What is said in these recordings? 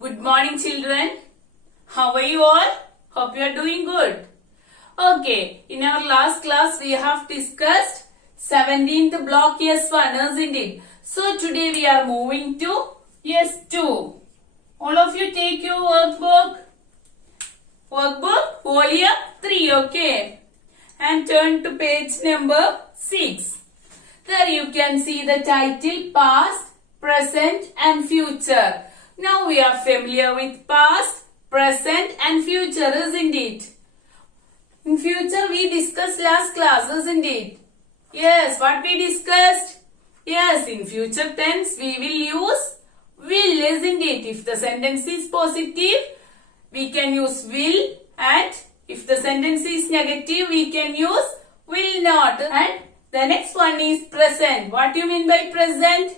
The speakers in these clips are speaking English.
Good morning, children. How are you all? Hope you are doing good. Okay, in our last class we have discussed 17th block S1, isn't it? So today we are moving to S2. All of you take your workbook. Workbook volume 3, okay? And turn to page number 6. There you can see the title past, present and future. Now we are familiar with past, present and future, isn't it? In future we discussed last class, isn't it? Yes, what we discussed? Yes, in future tense we will use will, isn't it? If the sentence is positive, we can use will, and if the sentence is negative, we can use will not. And the next one is present. What do you mean by present?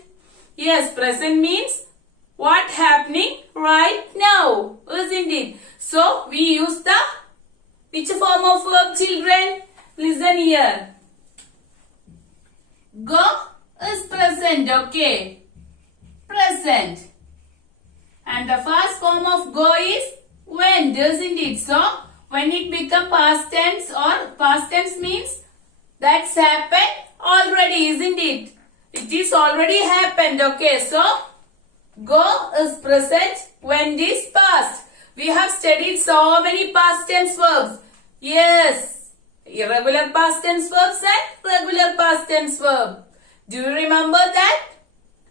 Yes, present means what happening right now, isn't it? So we use the which form of verb, children? Listen here. Go is present, okay? Present. And the first form of go is went, isn't it? So when it becomes past tense, or past tense means that's happened already, isn't it? It is already happened, okay? So go is present, went is past. We have studied so many past tense verbs. Yes, irregular past tense verbs and regular past tense verb. Do you remember that?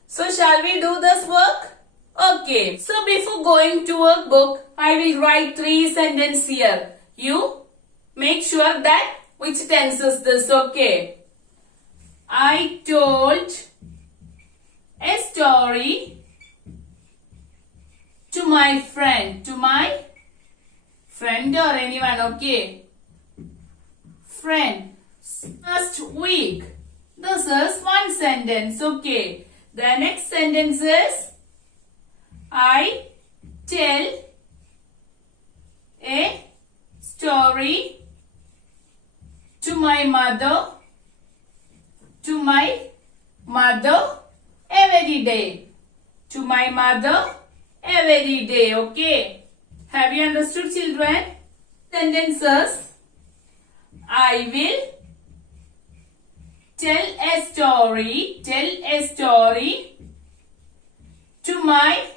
So shall we do this work? Okay. So before going to workbook, I will write 3 sentences here. You make sure that which tense is this, okay? I told a story to my friend. To my friend or anyone, okay? Friend. Last week. This is one sentence, okay? The next sentence is I tell a story to my mother. To my mother every day. To my mother every day, okay? Have you understood, children? Sentences. I will tell a story to my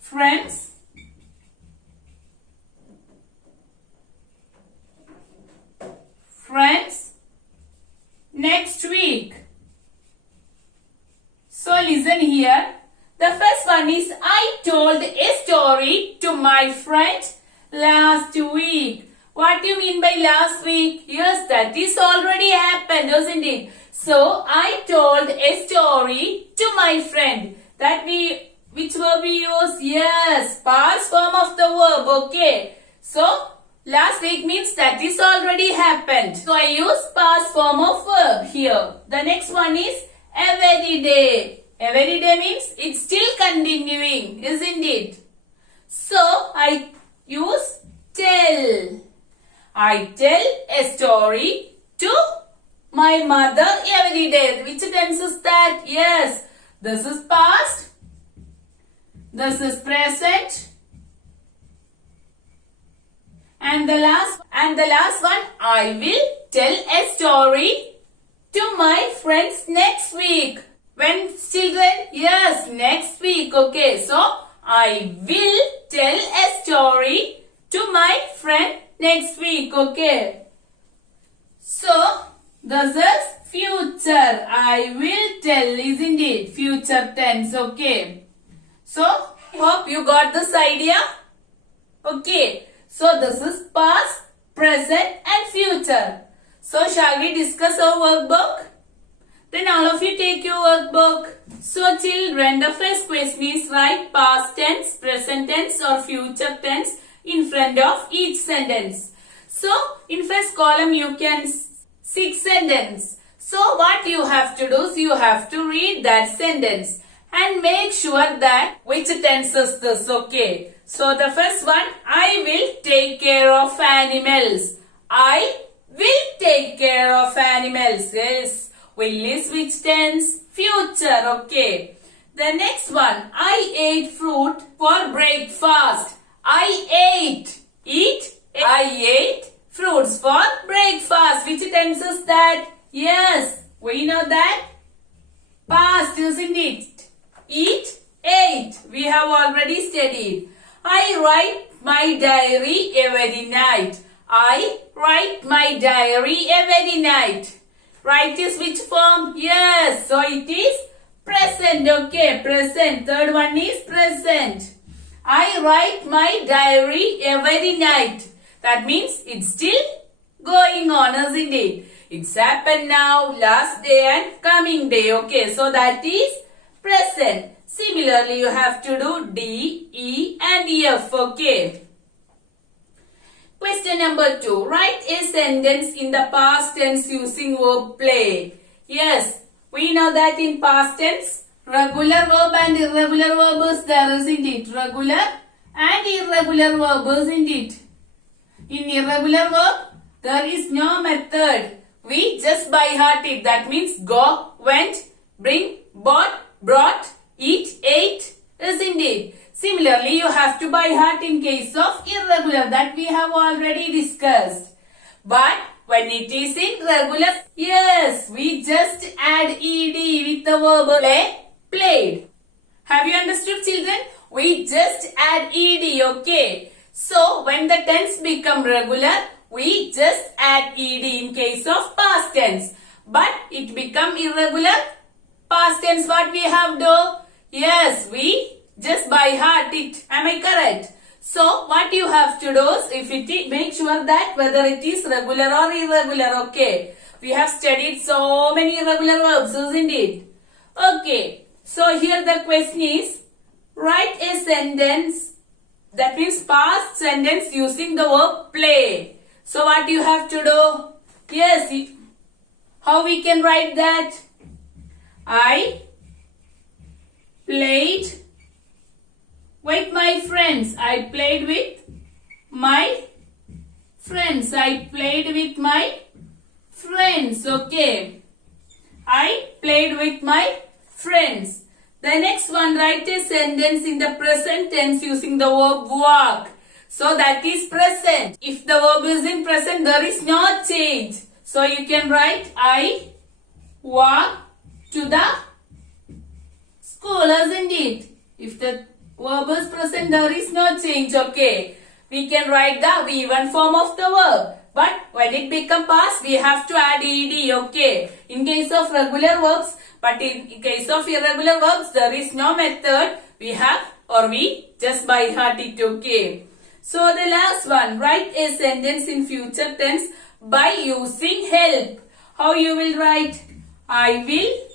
friends next week. So listen here. The first one is I told a story to my friend last week. What do you mean by last week? Yes, that is already happened, isn't it? So I told a story to my friend. Which verb we use? Yes, past form of the verb, okay? So last week means that is already happened. So I use past form of verb here. The next one is every day. Every day means it's still continuing, isn't it? So I use tell. I tell a story to my mother every day. Which tense is that? Yes, this is past. This is present. And the last one, I will tell a story to my friends next week. When, children? Yes, next week, okay? So I will tell a story to my friend next week, okay? So this is future. I will tell, isn't it? Future tense, okay? So hope you got this idea, okay? So this is past, present and future. So shall we discuss our workbook? Then all of you take your workbook. So children, the first question is write past tense, present tense or future tense in front of each sentence. So in first column you can see sentence. So what you have to do is you have to read that sentence and make sure that which tense is this, okay? So the first one, I will take care of animals. I will take care of animals. Yes. Will is which tense? future. Okay. The next one. I ate fruit for breakfast. I ate. Eat. I ate fruits for breakfast. Which tense is that? Yes. We know that. Past, isn't it? Eat. Ate. We have already studied. I write my diary every night. I write my diary every night. Write is which form? Yes. So it is present. Okay. Present. Third one is present. I write my diary every night. That means it's still going on, isn't it? It's happened now, last day and coming day. Okay. So that is present. Similarly, you have to do D, E and F. Okay. Question number 2. Write a sentence in the past tense using verb play. Yes, we know that in past tense, regular verb and irregular verb is there, isn't it? Regular and irregular verb, isn't it? In irregular verb, there is no method. We just by heart it. That means go, went, bring, bought, brought, eat, ate, isn't it? Similarly, you have to by heart in case of irregular that we have already discussed. But when it is in regular, yes, we just add ed with the verb play, played. Have you understood, children? We just add ed, okay? So, when the tense become regular, we just add ed in case of past tense. But it become irregular, past tense what we have do? Yes, we just by heart it. Am I correct? So, what you have to do is, if it make sure that whether it is regular or irregular, okay. We have studied so many irregular verbs, isn't it? Okay. So, here the question is, write a sentence, that means past sentence using the verb play. So, what you have to do? Yes, how we can write that? I played with my friends. I played with my friends. I played with my friends. Okay. I played with my friends. The next one, write a sentence in the present tense using the verb walk. So that is present. If the verb is in present, there is no change. So you can write I walk to the school, isn't it? If the verb is present, there is no change, okay. We can write the V1 form of the verb. But when it becomes past, we have to add ed, okay. In case of regular verbs, but in case of irregular verbs, there is no method. We have or we just by heart it, okay. So the last one, write a sentence in future tense by using help. How you will write? I will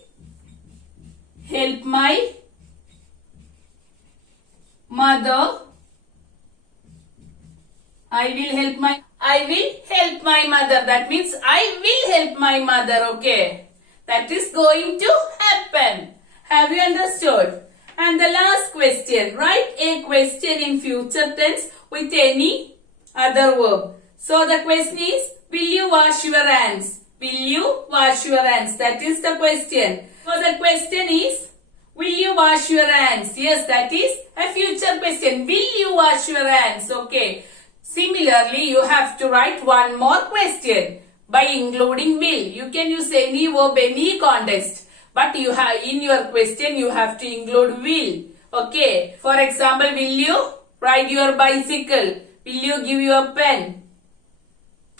help my mother. I will help my mother. That means I will help my mother, okay. That is going to happen. Have you understood? And the last question, write a question in future tense with any other verb. So the question is, will you wash your hands? Will you wash your hands? That is the question. So the question is, will you wash your hands? Yes, that is a future question. Will you wash your hands? Okay. Similarly, you have to write one more question by including will. You can use any verb, any context. But you have in your question, you have to include will. Okay. For example, will you ride your bicycle? Will you give your pen?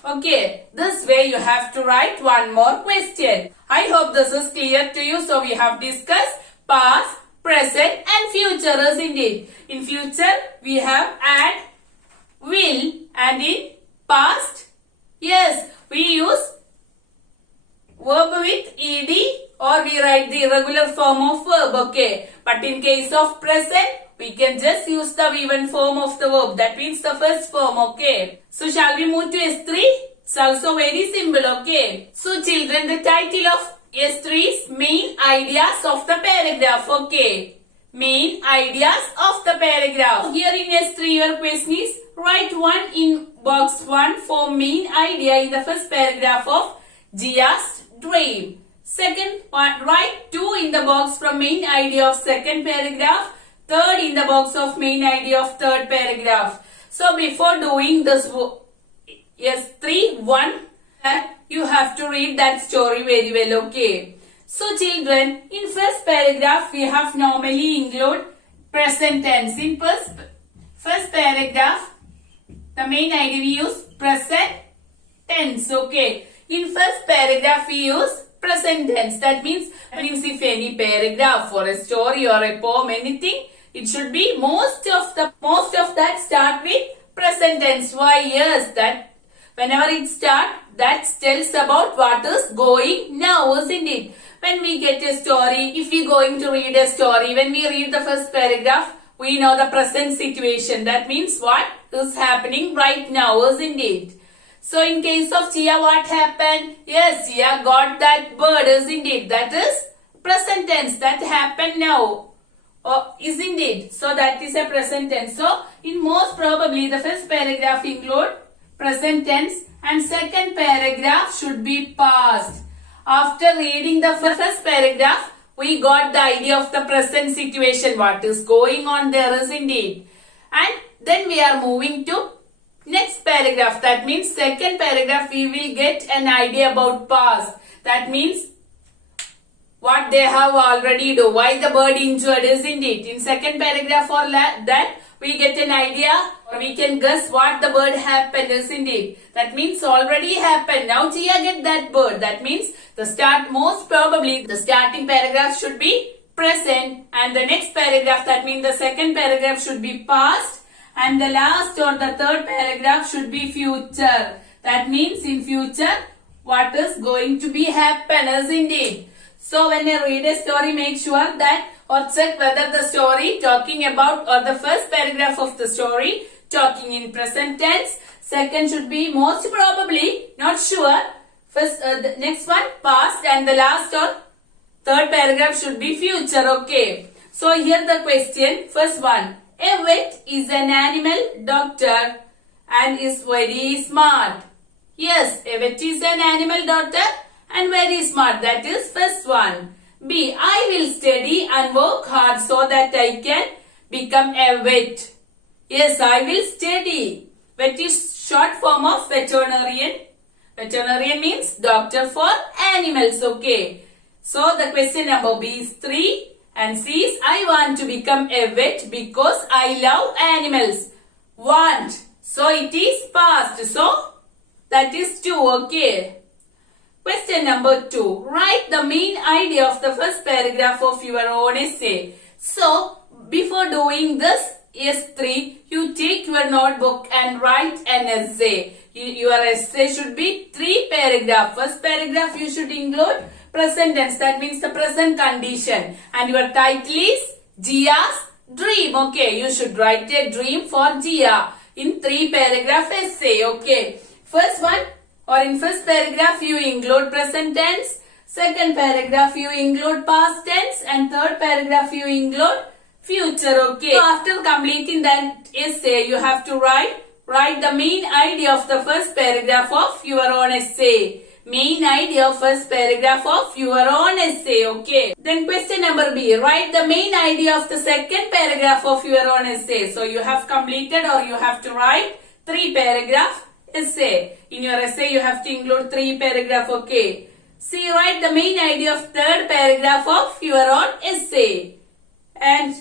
Okay. This way you have to write one more question. I hope this is clear to you. So we have discussed past, present and future, isn't it? In future, we have add will, and in past, yes, we use verb with ed or we write the irregular form of verb, okay. But in case of present, we can just use the V1 form of the verb. That means the first form, okay. So shall we move to S3? It's also very simple, okay. So children, the title of S3 is Main Ideas of the Paragraph, okay. Main Ideas of the Paragraph. Here in S3, your question is, write one in box 1 for main idea in the first paragraph of Gia's dream. Second, write 2 in the box from main idea of second paragraph, third in the box of main idea of third paragraph. So before doing this, yes, 3, 1, you have to read that story very well, okay? So children, in first paragraph, we have normally include present tense. In first paragraph, the main idea we use present tense, okay? In first paragraph, we use present tense. That means if any paragraph or a story or a poem, anything, it should be most of that start with present tense. Why? Yes, that whenever it start, that tells about what is going now, isn't it? When we get a story, if we going to read a story, when we read the first paragraph, we know the present situation. That means what is happening right now, isn't it? So in case of Chia, what happened? Yes, Chia got that bird, isn't it? That is present tense. That happened now. Oh, isn't it? So that is a present tense. So in most probably the first paragraph include present tense and second paragraph should be past. After reading the first paragraph, we got the idea of the present situation. What is going on there, isn't it? And then we are moving to next paragraph. That means second paragraph we will get an idea about past. That means what they have already do. Why the bird injured, isn't it? In second paragraph or that we get an idea or we can guess what the bird happened, isn't it? That means already happened. Now Chia get that bird. That means most probably the starting paragraph should be present and the next paragraph, that means the second paragraph should be past. And the last or the third paragraph should be future. That means in future, what is going to be happen, isn't it? So when you read a story, make sure that or check whether the story talking about or the first paragraph of the story talking in present tense. Second should be most probably, not sure. First, the next one past and the last or third paragraph should be future, okay? So here the question, first one. A vet is an animal doctor and is very smart. Yes, a vet is an animal doctor and very smart. That is first one. B. I will study and work hard so that I can become a vet. Yes, I will study. Vet is short form of veterinarian. Veterinarian means doctor for animals, okay? So the question number B is 3. And C is, I want to become a vet because I love animals. Want. So it is past. So that is 2. Okay. Question number 2. Write the main idea of the first paragraph of your own essay. So before doing this S3, you take your notebook and write an essay. Your essay should be 3 paragraphs. First paragraph you should include present tense, that means the present condition, and your title is Jia's dream. Okay, you should write a dream for Jia in 3 paragraph essay. Okay, first one or in first paragraph you include present tense, second paragraph you include past tense, and third paragraph you include future. Okay, so after completing that essay you have to write the main idea of the first paragraph of your own essay. Main idea of first paragraph of your own essay, okay? Then question number B, write the main idea of the second paragraph of your own essay. So you have completed or you have to write 3 paragraph essay. In your essay you have to include 3 paragraph, okay? C, write the main idea of third paragraph of your own essay. And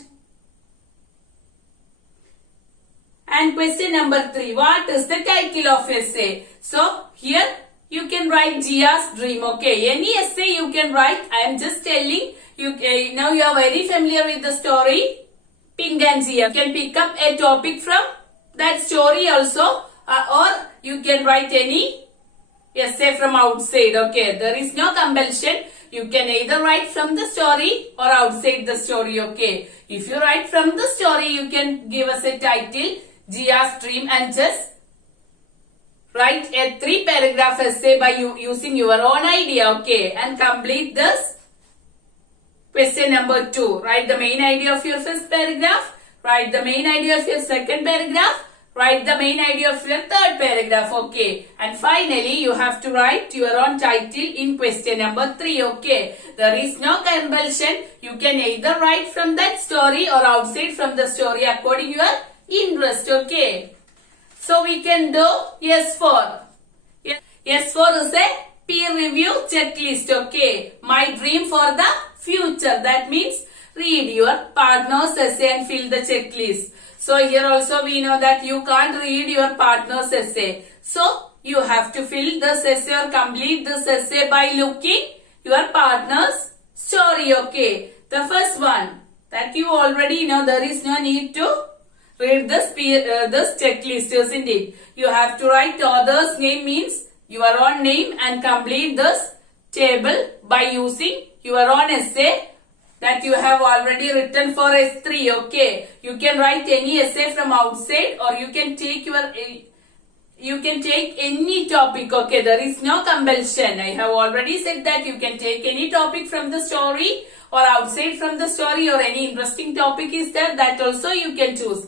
question number 3, what is the title of essay? So here you can write Jia's dream, okay? Any essay you can write. I am just telling you, now you are very familiar with the story Pink and Jia. You can pick up a topic from that story also, or you can write any essay from outside, okay? There is no compulsion. You can either write from the story or outside the story, okay? If you write from the story, you can give us a title Jia's dream and just write a 3 paragraph essay by using your own idea, okay? And complete this. Question number 2. Write the main idea of your first paragraph. Write the main idea of your second paragraph. Write the main idea of your third paragraph, okay. And finally, you have to write your own title in question number 3, okay. There is no compulsion. You can either write from that story or outside from the story according to your interest, okay. So we can do S4. S4 is a peer review checklist, okay. My dream for the future. That means read your partner's essay and fill the checklist. So here also we know that you can't read your partner's essay. So you have to fill this essay or complete this essay by looking your partner's story, okay. The first one that you already know, there is no need to read this checklist, isn't it? You have to write author's name means your own name and complete this table by using your own essay that you have already written for S3, okay. You can write any essay from outside or you can take any topic, okay. There is no compulsion. I have already said that you can take any topic from the story or outside from the story, or any interesting topic is there, that also you can choose.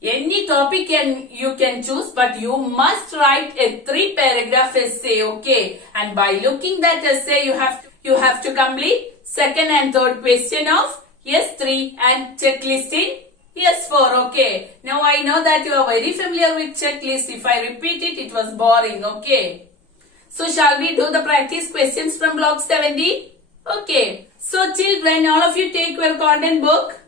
Any topic you can choose, but you must write a 3-paragraph essay, okay. And by looking that essay, you have to complete second and third question of S3 and checklist in S4, okay. Now I know that you are very familiar with checklist. If I repeat it, it was boring, okay. So shall we do the practice questions from block 17? Okay. So children, all of you take your content book.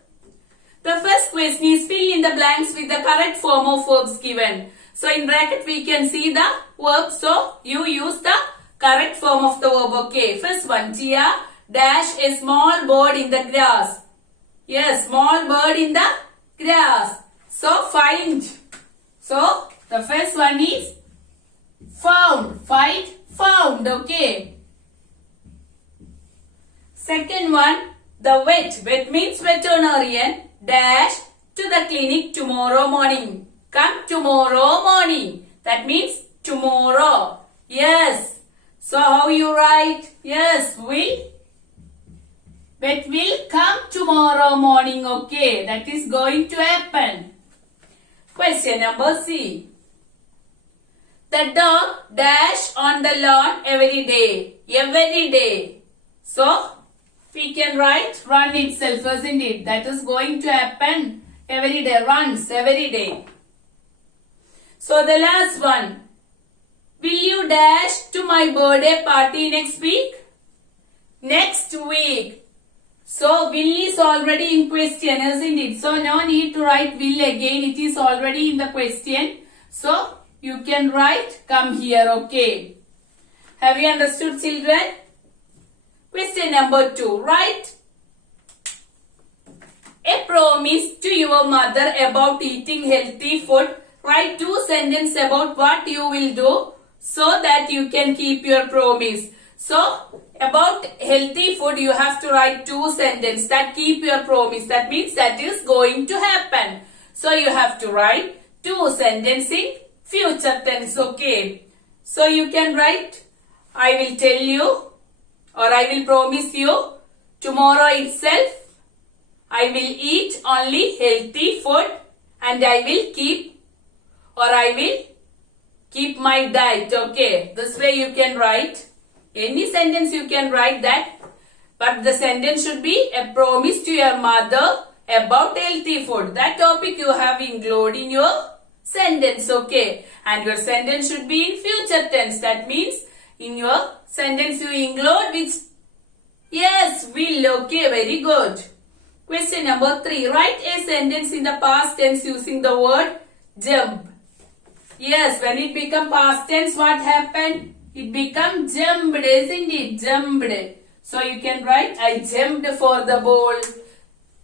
The first question is fill in the blanks with the correct form of verbs given. So in bracket we can see the verb. So you use the correct form of the verb, okay. First one, Tia dash a small bird in the grass. Yes, small bird in the grass. So find. So the first one is found. Find, found, okay. Second one, the vet. Vet means veterinarian. Dash to the clinic tomorrow morning. Come tomorrow morning. That means tomorrow. Yes. So how you write? Yes, vet will come tomorrow morning, okay. That is going to happen. Question number C. The dog dash on the lawn every day. Every day. So we can write run itself, isn't it? That is going to happen every day. Runs every day. So the last one. Will you dash to my birthday party next week? Next week. So will is already in question, isn't it? So no need to write will again. It is already in the question. So you can write come here, okay. Have you understood, children? Question number 2. Write a promise to your mother about eating healthy food. Write 2 sentences about what you will do so that you can keep your promise. So about healthy food you have to write 2 sentences that keep your promise. That means that is going to happen. So you have to write 2 sentences in future tense, okay. So you can write I will tell you, or I will promise you tomorrow itself I will eat only healthy food and I will keep my diet, okay. This way you can write any sentence, you can write that, but the sentence should be a promise to your mother about healthy food. That topic you have included in your sentence, okay. And your sentence should be in future tense. That means in your sentence you include which? Yes, will, okay, very good. Question number 3. Write a sentence in the past tense using the word jump. Yes, when it become past tense, what happened? It become jumped, isn't it? Jumped. So you can write I jumped for the ball.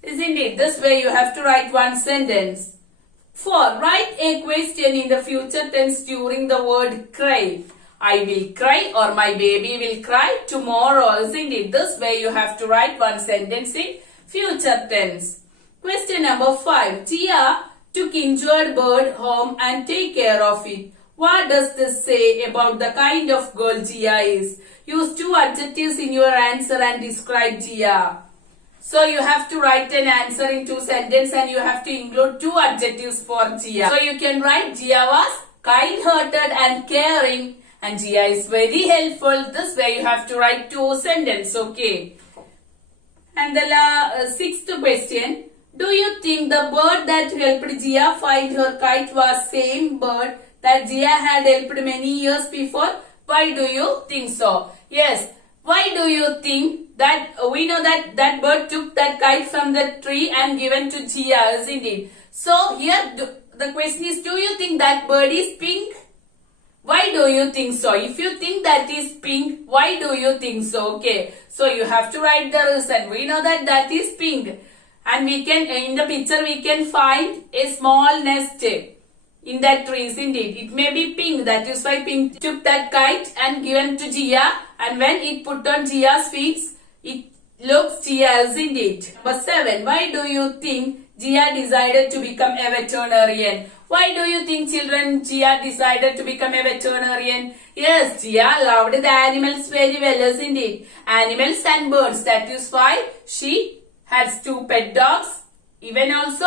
Isn't it? This way you have to write 1 sentence. 4. Write a question in the future tense during the word cry. I will cry or my baby will cry tomorrow, isn't it? This way you have to write 1 sentence in future tense. Question number 5. Tia took injured bird home and take care of it. What does this say about the kind of girl Tia is? Use 2 adjectives in your answer and describe Tia. So you have to write an answer in 2 sentences and you have to include 2 adjectives for Jia. So you can write Jia was kind-hearted and caring, and Jia is very helpful. This way you have to write 2 sentences, okay? And the 6th question. Do you think the bird that helped Jia find her kite was same bird that Jia had helped many years before? Why do you think so? Yes. Why do you think that we know that that bird took that kite from the tree and given to Jia, isn't it? So here the question is, do you think that bird is pink? Why do you think so? If you think that is pink, why do you think so? Okay. So you have to write the reason. We know that that is pink. And we can, in the picture, we can find a small nest in that tree, isn't it? It may be pink. That is why Pink took that kite and given to Jia. And when it put on Jia's feet, it looks Jia, isn't it? Number 7. Why do you think Jia decided to become a veterinarian? Why do you think, children, Jia decided to become a veterinarian? Yes, Jia loved the animals very well, isn't it? Animals and birds. That is why she has 2 pet dogs. Even also,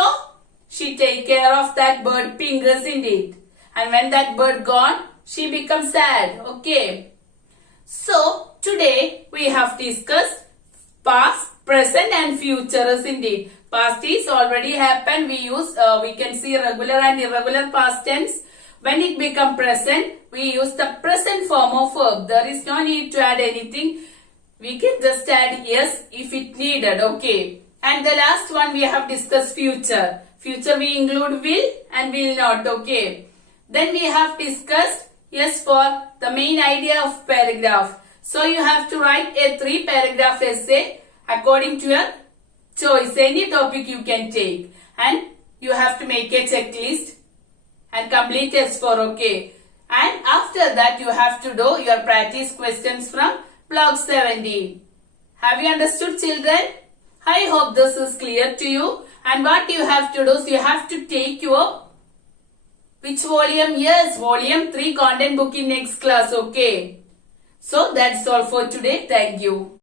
she take care of that bird Pink, isn't it? And when that bird gone, she becomes sad. Okay. So, today we have discussed past, present and future, isn't it? Past is already happened. We can see regular and irregular past tense. When it become present, we use the present form of verb. There is no need to add anything. We can just add yes if it needed, okay. And the last one we have discussed future. Future we include will and will not, okay. Then we have discussed yes for the main idea of paragraph. So you have to write a 3-paragraph essay according to your choice. Any topic you can take. And you have to make a checklist and complete S4, okay. And after that you have to do your practice questions from Block 17. Have you understood, children? I hope this is clear to you. And what you have to do is you have to take your which volume? Yes, volume 3 content book in next class, okay. So that's all for today. Thank you.